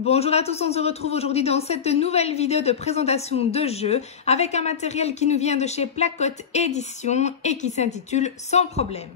Bonjour à tous, on se retrouve aujourd'hui dans cette nouvelle vidéo de présentation de jeu avec un matériel qui nous vient de chez Placote Édition et qui s'intitule Sans problème.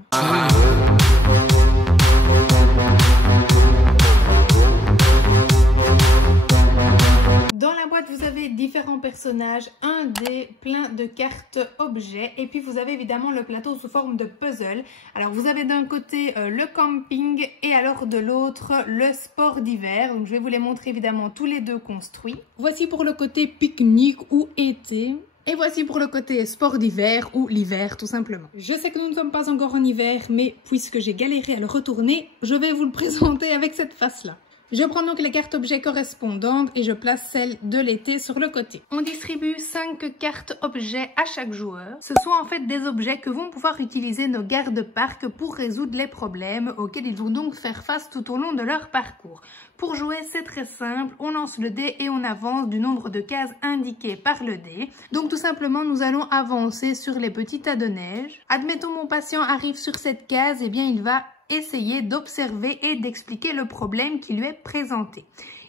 Dans la boîte, vous avez différents personnages, un dé, plein de cartes objets et puis vous avez évidemment le plateau sous forme de puzzle. Alors vous avez d'un côté le camping et alors de l'autre le sport d'hiver. Donc je vais vous les montrer évidemment tous les deux construits. Voici pour le côté pique-nique ou été. Et voici pour le côté sport d'hiver ou l'hiver tout simplement. Je sais que nous ne sommes pas encore en hiver, mais puisque j'ai galéré à le retourner, je vais vous le présenter avec cette face-là. Je prends donc les cartes objets correspondantes et je place celles de l'été sur le côté. On distribue 5 cartes objets à chaque joueur. Ce sont en fait des objets que vont pouvoir utiliser nos gardes-parcs pour résoudre les problèmes auxquels ils vont donc faire face tout au long de leur parcours. Pour jouer, c'est très simple, on lance le dé et on avance du nombre de cases indiquées par le dé. Donc tout simplement, nous allons avancer sur les petits tas de neige. Admettons mon patient arrive sur cette case, et bien il va essayer d'observer et d'expliquer le problème qui lui est présenté.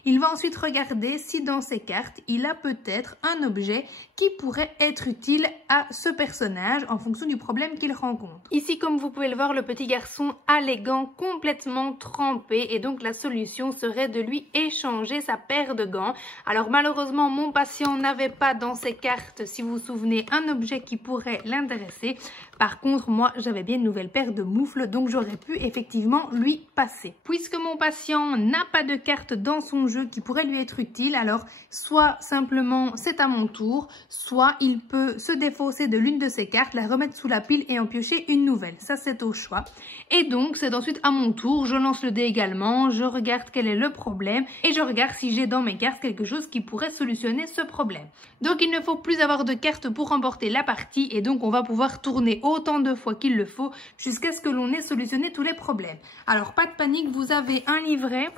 Il va ensuite regarder si dans ses cartes, il a peut-être un objet qui pourrait être utile à ce personnage en fonction du problème qu'il rencontre. Ici, comme vous pouvez le voir, le petit garçon a les gants complètement trempés et donc la solution serait de lui échanger sa paire de gants. Alors malheureusement, mon patient n'avait pas dans ses cartes, si vous vous souvenez, un objet qui pourrait l'intéresser. Par contre, moi, j'avais bien une nouvelle paire de moufles, donc j'aurais pu effectivement lui passer. Puisque mon patient n'a pas de carte dans son jeu qui pourrait lui être utile, alors soit simplement c'est à mon tour, soit il peut se défausser de l'une de ses cartes, la remettre sous la pile et en piocher une nouvelle. Ça, c'est au choix. Et donc, c'est ensuite à mon tour, je lance le dé également, je regarde quel est le problème et je regarde si j'ai dans mes cartes quelque chose qui pourrait solutionner ce problème. Donc, il ne faut plus avoir de cartes pour remporter la partie et donc on va pouvoir tourner autant de fois qu'il le faut jusqu'à ce que l'on ait solutionné tous les problèmes. Alors, pas de panique, vous avez un livret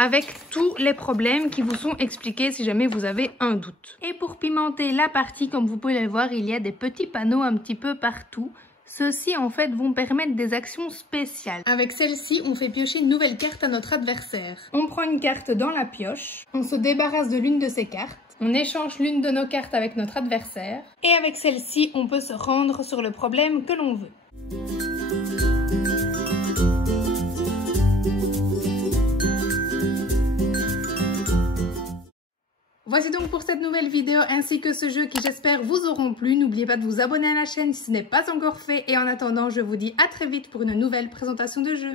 avec tous les problèmes qui vous sont expliqués si jamais vous avez un doute. Et pour pimenter la partie, comme vous pouvez le voir, il y a des petits panneaux un petit peu partout. Ceux-ci en fait vont permettre des actions spéciales. Avec celle-ci, on fait piocher une nouvelle carte à notre adversaire. On prend une carte dans la pioche, on se débarrasse de l'une de ces cartes, on échange l'une de nos cartes avec notre adversaire et avec celle-ci, on peut se rendre sur le problème que l'on veut. Voici donc pour cette nouvelle vidéo ainsi que ce jeu qui j'espère vous auront plu. N'oubliez pas de vous abonner à la chaîne si ce n'est pas encore fait et en attendant je vous dis à très vite pour une nouvelle présentation de jeu.